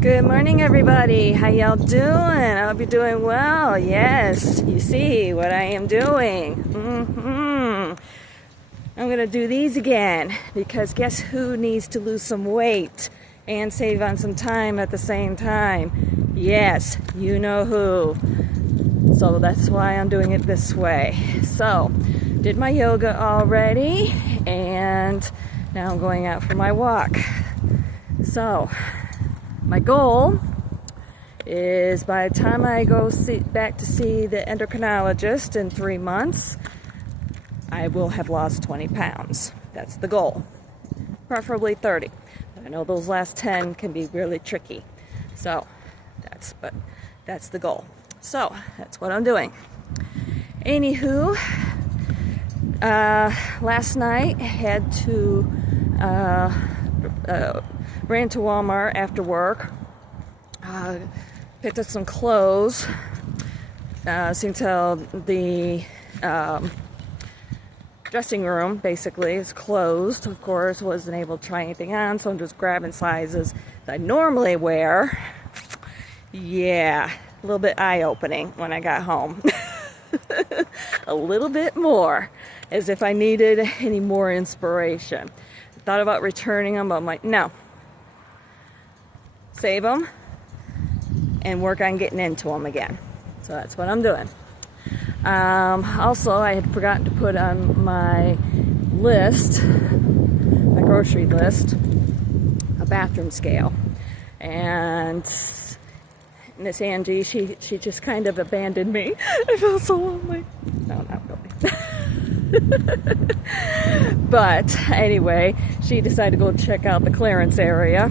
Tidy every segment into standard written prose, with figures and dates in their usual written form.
Good morning, everybody. How y'all doing? I hope you're doing well. Yes, you see what I am doing. I'm going to do these again because guess who needs to lose some weight and save on some time at the same time? Yes, you know who. So that's why I'm doing it this way. So, did my yoga already, and now I'm going out for my walk. So, my goal is by the time I go back to see the endocrinologist in 3 months, I will have lost 20 pounds. That's the goal. Preferably 30. I know those last 10 can be really tricky. So, that's the goal. So, that's what I'm doing. Anywho, last night had to ran to Walmart after work, picked up some clothes. Seemed to tell the dressing room basically is closed. Of course, wasn't able to try anything on, so I'm just grabbing sizes that I normally wear. Yeah, a little bit eye-opening when I got home. A little bit more, as if I needed any more inspiration. I thought about returning them, but I'm like, no. Save them and work on getting into them again. So that's what I'm doing. Also, I had forgotten to put on my list, my grocery list, a bathroom scale. And Miss Angie, she just kind of abandoned me. I felt so lonely. No, not really. But anyway, she decided to go check out the clearance area.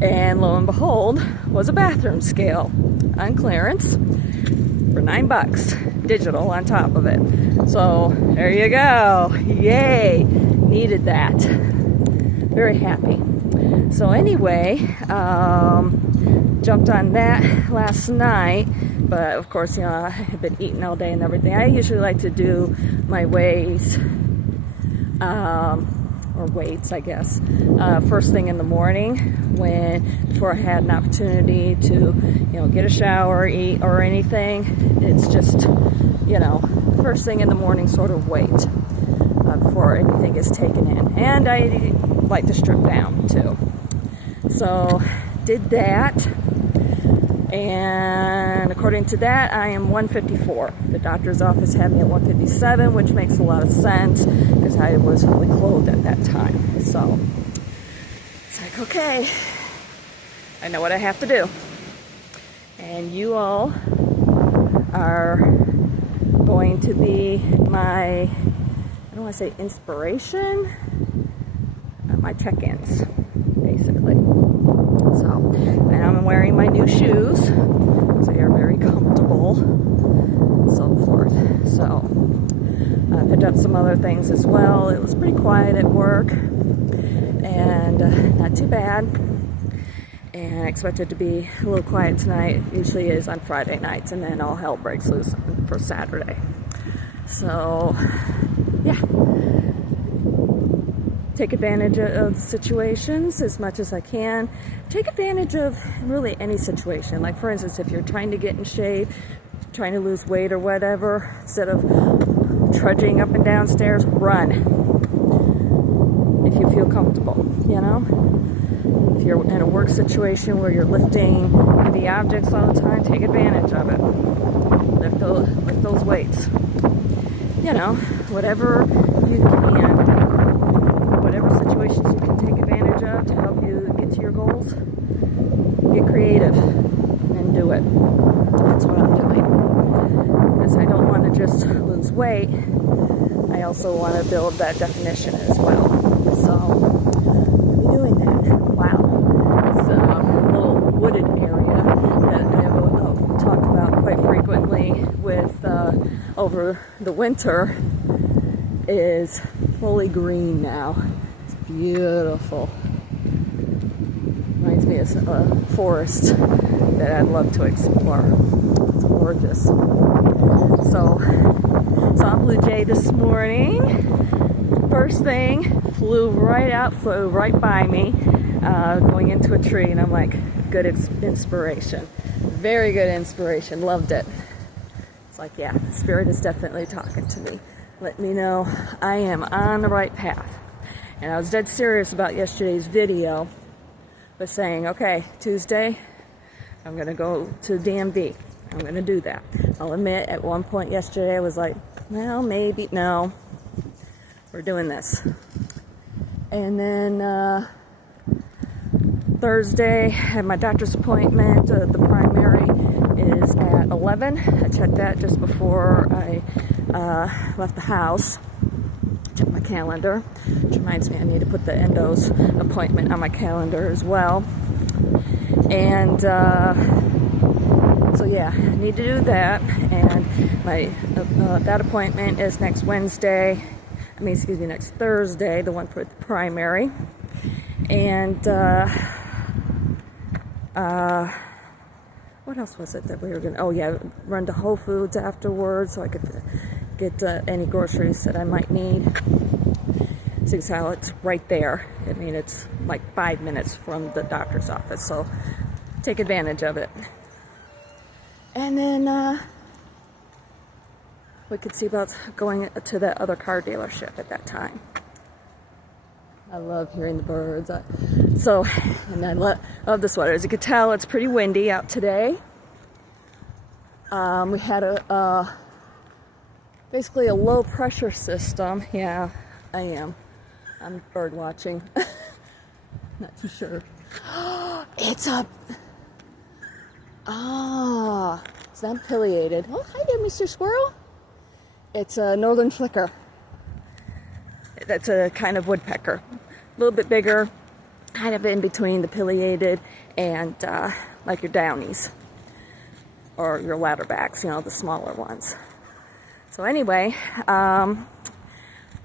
And lo and behold, was a bathroom scale on clearance for $9, digital on top of it. So there you go. Yay! Needed that. Very happy. So anyway, jumped on that last night, but of course, you know, I have been eating all day and everything. I usually like to do my weighs, or weights, I guess, first thing in the morning before I had an opportunity to, you know, get a shower, eat, or anything. It's just, you know, first thing in the morning sort of weight before anything is taken in. And I like to strip down too. So, did that. And according to that, I am 154. The doctor's office had me at 157, which makes a lot of sense because I was fully clothed at that time. So it's like, okay, I know what I have to do. And you all are going to be my, I don't want to say inspiration, my check-ins, basically. So, and I'm wearing my new shoes, so they are very comfortable, and so forth. So, I picked up some other things as well. It was pretty quiet at work, and not too bad. And I expected to be a little quiet tonight. It usually is on Friday nights, and then all hell breaks loose for Saturday. So, yeah. Take advantage of situations as much as I can. Take advantage of really any situation. Like, for instance, if you're trying to get in shape, trying to lose weight or whatever, instead of trudging up and down stairs, run. If you feel comfortable, you know? If you're in a work situation where you're lifting heavy objects all the time, take advantage of it. Lift those weights. You know, whatever you can. Whatever situations you can take advantage of to help you get to your goals, get creative and do it. That's what I'm doing. Because I don't want to just lose weight, I also want to build that definition as well. So, I'll be doing that. Wow. It's a little wooded area that I've talked about quite frequently with over the winter is fully green now. It's beautiful. Reminds me of a forest that I'd love to explore. It's gorgeous. So, saw a blue jay this morning. First thing, flew right by me. going into a tree, and I'm like, good inspiration. Very good inspiration. Loved it. It's like, yeah, the Spirit is definitely talking to me. Let me know I am on the right path. And I was dead serious about yesterday's video, but saying, okay, Tuesday, I'm going to go to DMV. I'm going to do that. I'll admit, at one point yesterday, I was like, well, maybe, no. We're doing this. And then Thursday, I had my doctor's appointment. The primary is at 11. I checked that just before I left the house. Check my calendar, which reminds me I need to put the endo's appointment on my calendar as well. And so yeah, I need to do that. And my that appointment is next Wednesday. Next Thursday, the one for the primary. And what else was it that we were gonna? Oh yeah, run to Whole Foods afterwards so I could get any groceries that I might need. See how it's right there. I mean, it's like 5 minutes from the doctor's office, so take advantage of it. And then we could see about going to that other car dealership at that time. I love hearing the birds. And I love the sweater. As you can tell, it's pretty windy out today. We had basically a low pressure system. Yeah, I am. I'm bird watching. Not too sure. It's a... it's not pileated. Oh, hi there, Mr. Squirrel. It's a northern flicker. That's a kind of woodpecker. A little bit bigger, kind of in between the pileated and like your downies. Or your ladderbacks, the smaller ones. So anyway,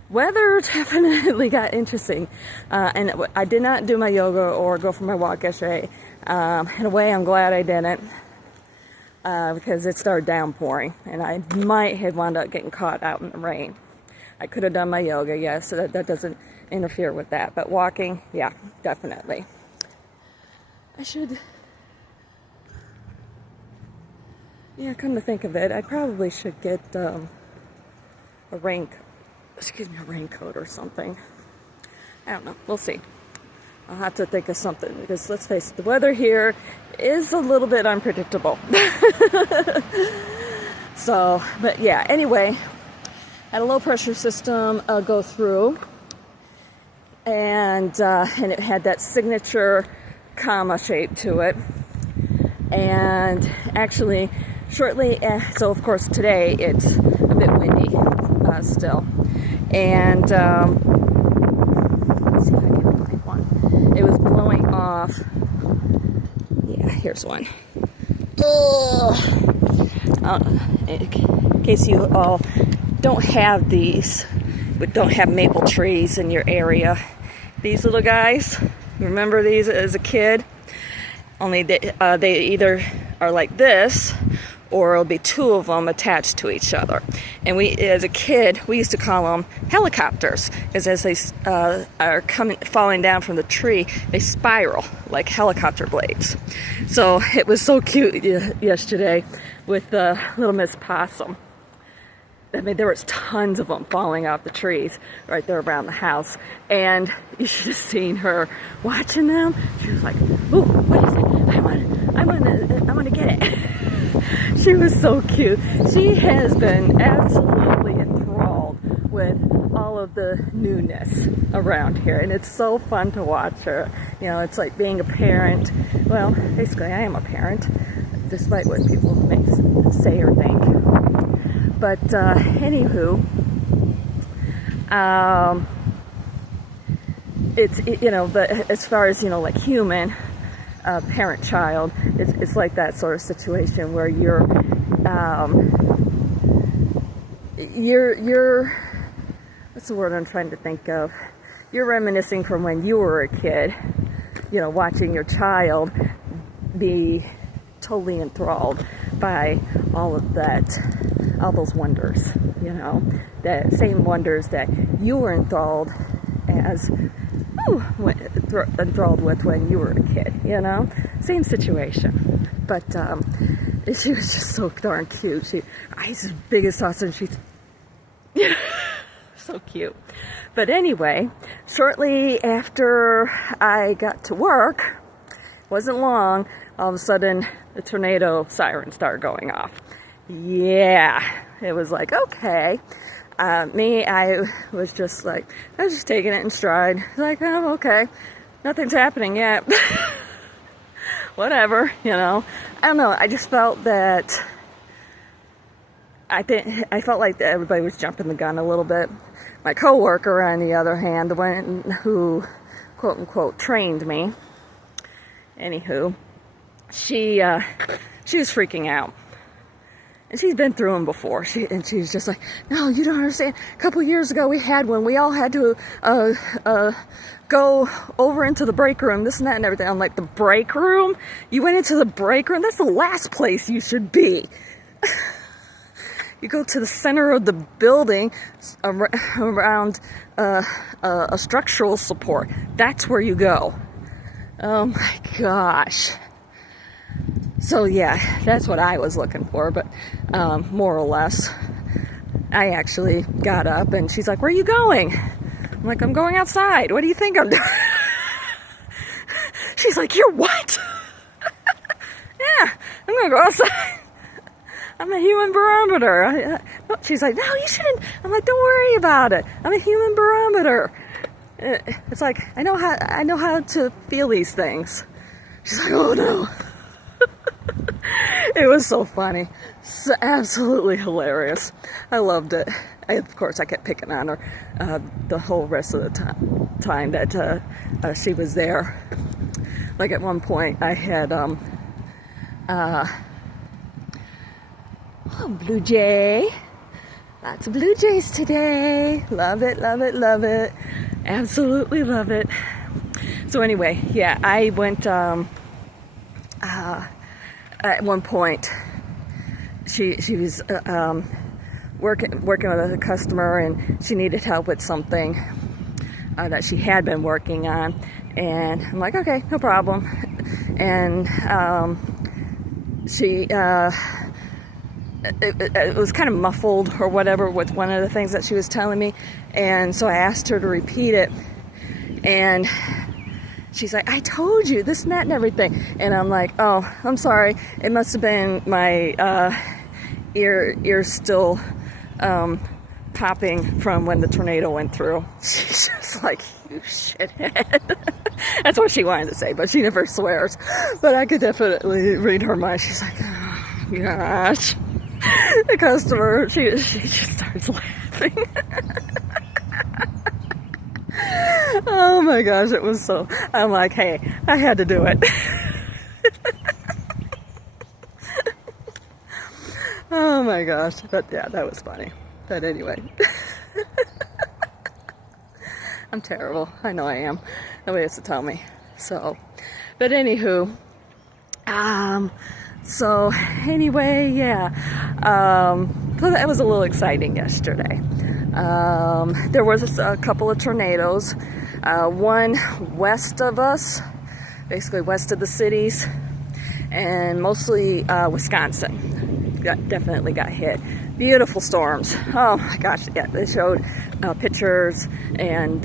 weather definitely got interesting. And I did not do my yoga or go for my walk yesterday. In a way, I'm glad I didn't. Because it started downpouring. And I might have wound up getting caught out in the rain. I could have done my yoga, yes, so that doesn't interfere with that. But walking, yeah, definitely. I should... Yeah, come to think of it, I probably should get a raincoat or something. I don't know. We'll see. I'll have to think of something because let's face it, the weather here is a little bit unpredictable. So, but yeah, anyway, had a low pressure system go through, and it had that signature comma shape to it. And actually, shortly, so of course today it's a bit windy still. And let's see if I can find one. It was blowing off. Yeah, here's one. In case you all don't have these, but don't have maple trees in your area, these little guys, remember these as a kid? Only they either are like this, or it'll be two of them attached to each other. And we, as a kid, we used to call them helicopters, because as they are falling down from the tree, they spiral like helicopter blades. So it was so cute yesterday with little Miss Possum. I mean, there was tons of them falling off the trees right there around the house. And you should have seen her watching them. She was like, ooh, what is it? I want to get it. She was so cute. She has been absolutely enthralled with all of the newness around here. And it's so fun to watch her. You know, it's like being a parent. Well, basically I am a parent, despite what people may say or think. But anywho, it's you know, but as far as, you know, like human parent-child, it's like that sort of situation where you're what's the word I'm trying to think of? You're reminiscing from when you were a kid, you know, watching your child be totally enthralled by all of that. All those wonders, you know, the same wonders that you were enthralled as enthralled with when you were a kid, you know? Same situation. But she was just so darn cute. Her eyes as big as sausage. She's so cute. But anyway, shortly after I got to work, wasn't long, all of a sudden the tornado siren started going off. Yeah, it was like, okay. I was just taking it in stride. Like, oh, okay, nothing's happening yet. Whatever, you know. I don't know. I just felt that. I felt like everybody was jumping the gun a little bit. My coworker, on the other hand, the one who, quote unquote, trained me. Anywho, she was freaking out. And she's been through them before. She's just like, no, you don't understand. A couple years ago, we had one. We all had to go over into the break room, this and that and everything. I'm like, the break room? You went into the break room? That's the last place you should be. You go to the center of the building around a structural support. That's where you go. Oh my gosh. So yeah, that's what I was looking for, but more or less. I actually got up and she's like, where are you going? I'm like, I'm going outside. What do you think I'm doing? She's like, you're what? Yeah, I'm going to go outside. I'm a human barometer. She's like, no, you shouldn't. I'm like, don't worry about it. I'm a human barometer. It's like, I know how to feel these things. She's like, oh no. It was so funny. So absolutely hilarious. I loved it. Of course, I kept picking on her the whole rest of the time that she was there. Like at one point, I had blue jay. Lots of blue jays today. Love it, love it, love it. Absolutely love it. So anyway, yeah, I went at one point. She was working with a customer, and she needed help with something that she had been working on. And I'm like, okay, no problem. And it was kind of muffled or whatever with one of the things that she was telling me. And so I asked her to repeat it. And she's like, I told you this and that and everything. And I'm like, oh, I'm sorry. It must have been my ear still popping from when the tornado went through. She's just like, you shithead. That's what she wanted to say, but she never swears. But I could definitely read her mind. She's like, oh gosh. The customer, she just starts laughing. Oh my gosh, it was so, I'm like, hey, I had to do it. Oh my gosh, but yeah, that was funny. But anyway. I'm terrible. I know I am. Nobody has to tell me. So, but anywho, so anyway, yeah. So that was a little exciting yesterday. There was a couple of tornadoes. One west of us, basically west of the cities, and mostly Wisconsin. Definitely got hit. Beautiful storms. Oh my gosh, yeah, they showed pictures, and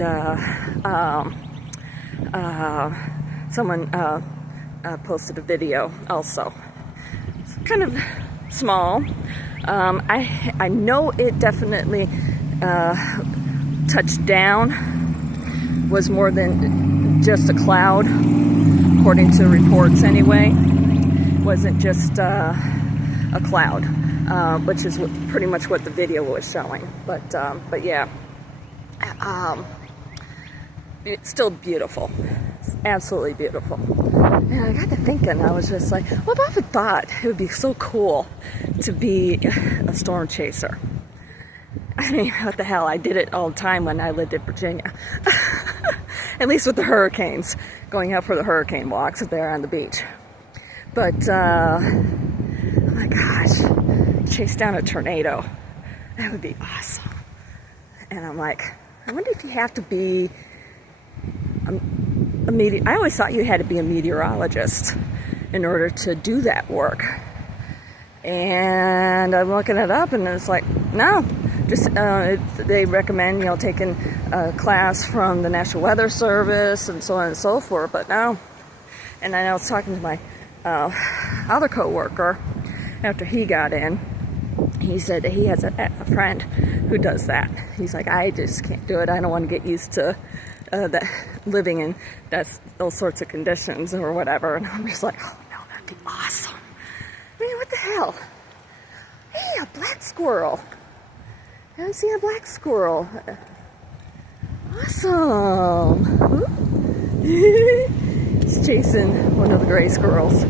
someone posted a video also. It's kind of small. I know it definitely touched down, was more than just a cloud, according to reports anyway. It wasn't just a cloud, which is pretty much what the video was showing. But yeah, it's still beautiful. It's absolutely beautiful. And I got to thinking, I was just like, well, I've often thought it would be so cool to be a storm chaser. I mean, what the hell? I did it all the time when I lived in Virginia. At least with the hurricanes, going out for the hurricane walks there on the beach. But, oh my gosh, chase down a tornado. That would be awesome. And I'm like, I wonder if you have to be I always thought you had to be a meteorologist in order to do that work. And I'm looking it up, and it's like, no, just they recommend, taking a class from the National Weather Service and so on and so forth, but no. And then I was talking to my other coworker after he got in. He said that he has a friend who does that. He's like, I just can't do it. I don't want to get used to that living in those sorts of conditions or whatever. And I'm just like, oh no, that'd be awesome. I mean, what the hell? Hey, a black squirrel. I haven't seen a black squirrel. Awesome. He's chasing one of the gray squirrels.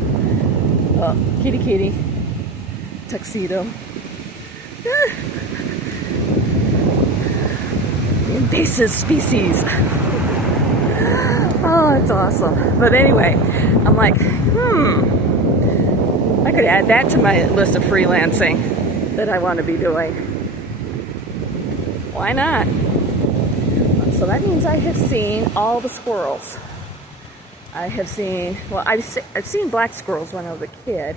Oh, kitty. Tuxedo. Invasive species. Oh, it's awesome. But anyway, I'm like, I could add that to my list of freelancing that I want to be doing. Why not? So that means I have seen all the squirrels. I've seen black squirrels when I was a kid.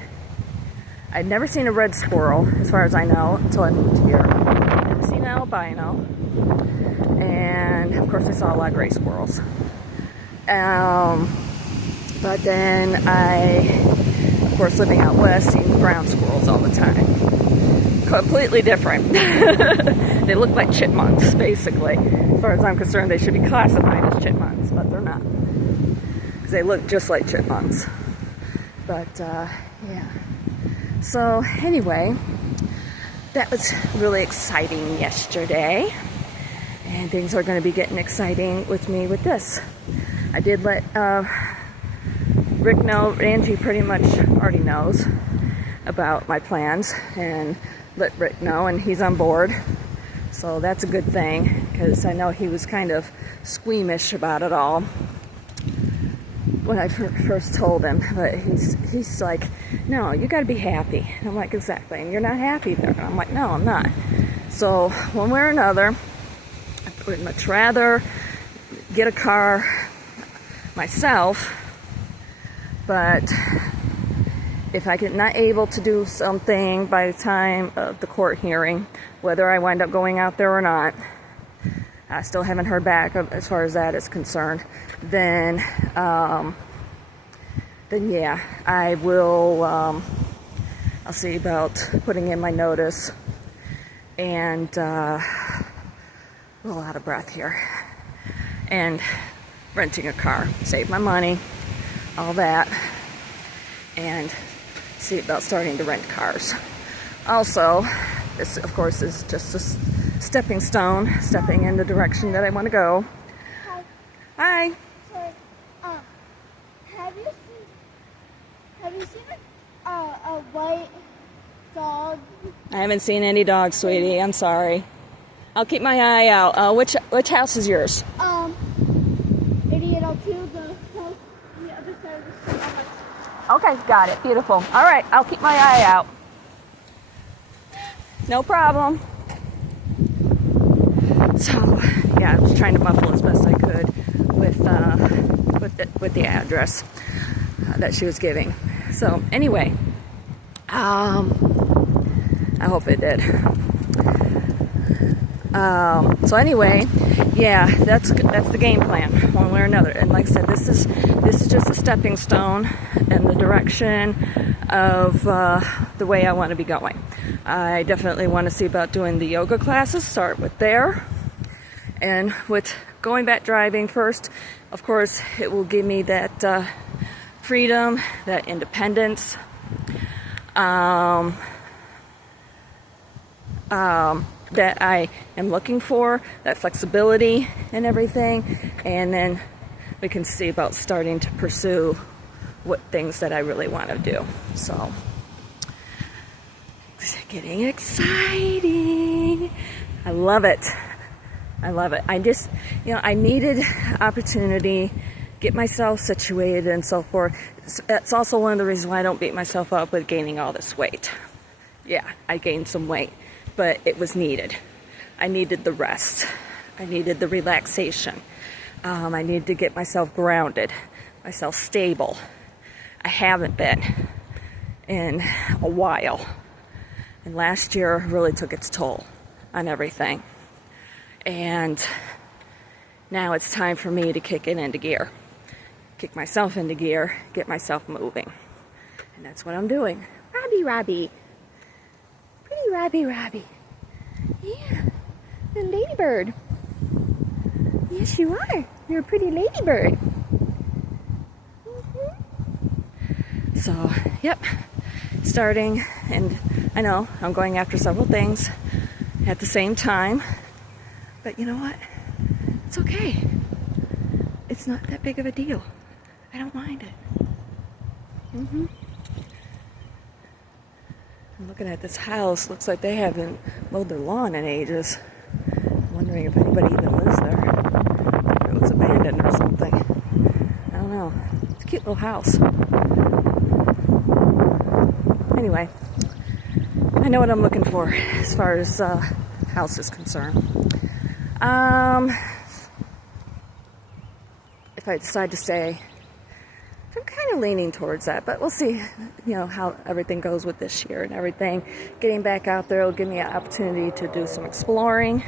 I'd never seen a red squirrel, as far as I know, until I moved here. I've never seen an albino. And, of course, I saw a lot of gray squirrels. But then of course, living out west, seen brown squirrels all the time. Completely different. They look like chipmunks, basically. As far as I'm concerned, they should be classified as chipmunks, but they're not. Because they look just like chipmunks. But, yeah. So, anyway, that was really exciting yesterday. And things are going to be getting exciting with me with this. I did let Rick know. Angie pretty much already knows about my plans, and let Rick know, and he's on board. So that's a good thing, because I know he was kind of squeamish about it all when I first told him. But he's like, no, you got to be happy. And I'm like, exactly. And you're not happy there. And I'm like, no, I'm not. So one way or another, I would much rather get a car myself. But if I get not able to do something by the time of the court hearing, whether I wind up going out there or not, I still haven't heard back as far as that is concerned, then yeah, I will, I'll see about putting in my notice and, a little out of breath here, and renting a car, save my money, all that, and see about starting to rent cars. Also, this of course is just a stepping stone, stepping in the direction that I want to go. Hi. Sorry. Have you seen a white dog? I haven't seen any dogs, sweetie. I'm sorry. I'll keep my eye out. Which house is yours? 8802, the house on the other side of the street. Okay, got it. Beautiful. All right, I'll keep my eye out. No problem. So, yeah, I was trying to muffle as best I could with the address that she was giving. So, anyway, I hope it did. So anyway, yeah, that's the game plan, one way or another. And like I said, this is just a stepping stone in the direction of the way I want to be going. I definitely want to see about doing the yoga classes, start with there. And with going back driving first, of course, it will give me that freedom, that independence, that I am looking for, that flexibility and everything. And then we can see about starting to pursue what things that I really want to do. So, it's getting exciting. I love it. I love it. I just, I needed opportunity, get myself situated and so forth. That's also one of the reasons why I don't beat myself up with gaining all this weight. Yeah, I gained some weight, but it was needed. I needed the rest. I needed the relaxation. I need to get myself grounded, myself stable. I haven't been in a while. And last year really took its toll on everything. And now it's time for me to kick it into gear. Kick myself into gear, get myself moving. And that's what I'm doing. Robbie. Pretty Robbie. Yeah, the ladybird. Yes, you are. You're a pretty ladybird. So, yep, starting, and I know I'm going after several things at the same time, but you know what? It's okay. It's not that big of a deal. I don't mind it. I'm looking at this house. Looks like they haven't mowed their lawn in ages. I'm wondering if anybody even lives there. If it was abandoned or something. I don't know. It's a cute little house. Anyway, I know what I'm looking for as far as house is concerned. If I decide to stay, I'm kind of leaning towards that, but we'll see, how everything goes with this year and everything. Getting back out there will give me an opportunity to do some exploring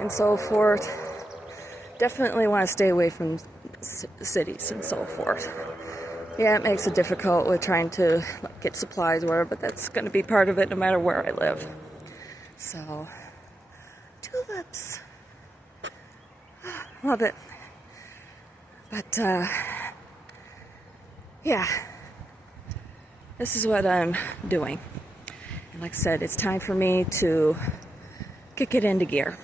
and so forth. Definitely want to stay away from cities and so forth. Yeah, it makes it difficult with trying to get supplies or whatever, but that's going to be part of it no matter where I live. So, tulips. Love it. But, yeah, this is what I'm doing. And like I said, it's time for me to kick it into gear.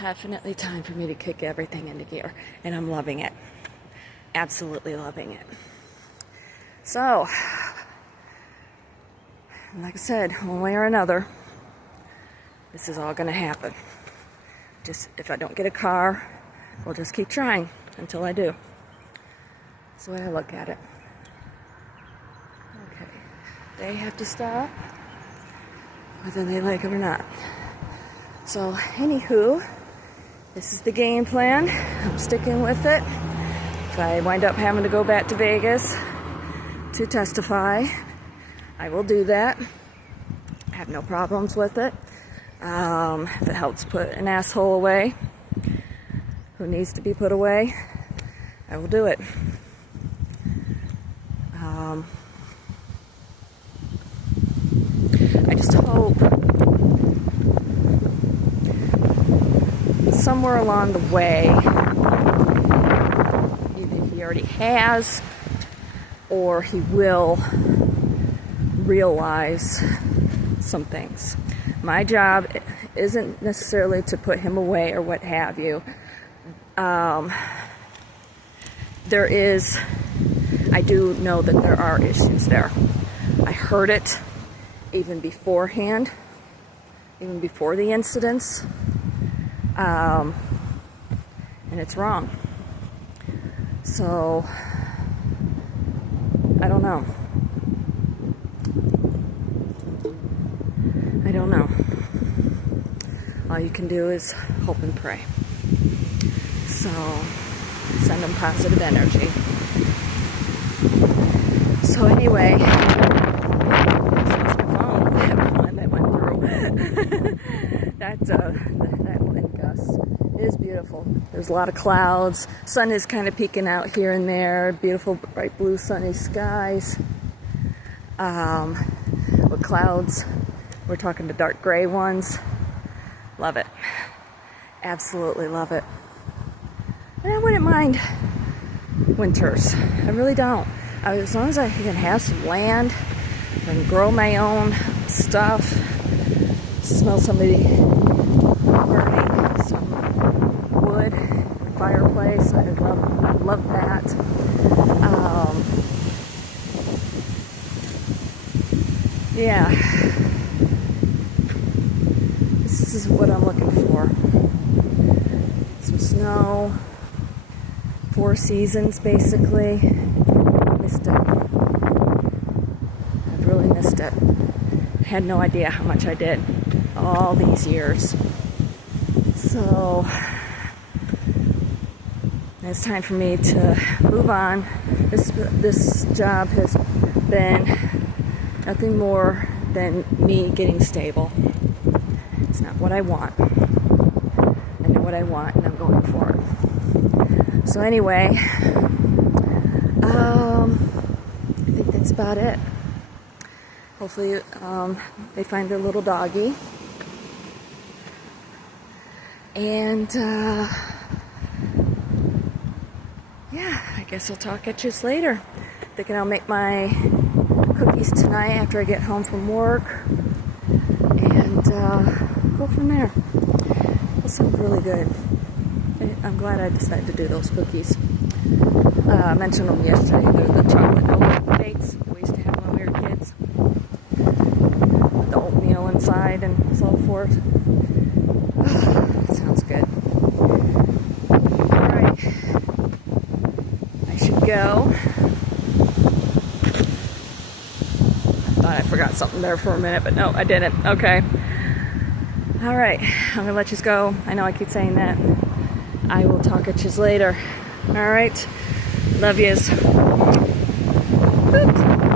Definitely time for me to kick everything into gear. And I'm loving it. Absolutely loving it. So, like I said, one way or another, this is all going to happen. Just if I don't get a car, we'll just keep trying until I do. That's the way I look at it. Okay. They have to stop, whether they like it or not. So, anywho, this is the game plan. I'm sticking with it. If I wind up having to go back to Vegas to testify, I will do that. I have no problems with it. If it helps put an asshole away who needs to be put away, I will do it. I just hope somewhere along the way, either he already has or he will realize some things. My job isn't necessarily to put him away or what have you. I do know that there are issues there. I heard it even beforehand, even before the incidents, and it's wrong. So, I don't know. All you can do is hope and pray. So, send them positive energy. So anyway, that one that went through. that wind gust is beautiful. There's a lot of clouds. Sun is kind of peeking out here and there. Beautiful, bright blue, sunny skies. With clouds, we're talking the dark gray ones. Love it. Absolutely love it. And I wouldn't mind winters. I really don't. As long as I can have some land and grow my own stuff, smell somebody burning some wood, fireplace. I love that. Yeah. This is what I'm looking for. Some snow. 4 seasons, basically. Missed it. I've really missed it. Had no idea how much I did all these years. So it's time for me to move on. This job has been nothing more than me getting stable. It's not what I want. I know what I want and I'm going for it. So anyway, I think that's about it. Hopefully they find their little doggy. And yeah, I guess I'll talk at you later. Thinking I'll make my cookies tonight after I get home from work. And go from there. That sounds really good. I'm glad I decided to do those cookies. I mentioned them yesterday. They're the chocolate oat bakes we used to have when we were kids. With the oatmeal inside and so forth. That sounds good. Alright. I should go. I thought I forgot something there for a minute, but no, I didn't. Okay. Alright. I'm going to let you go. I know I keep saying that. I will talk at you later. Alright. Love yous. Oops.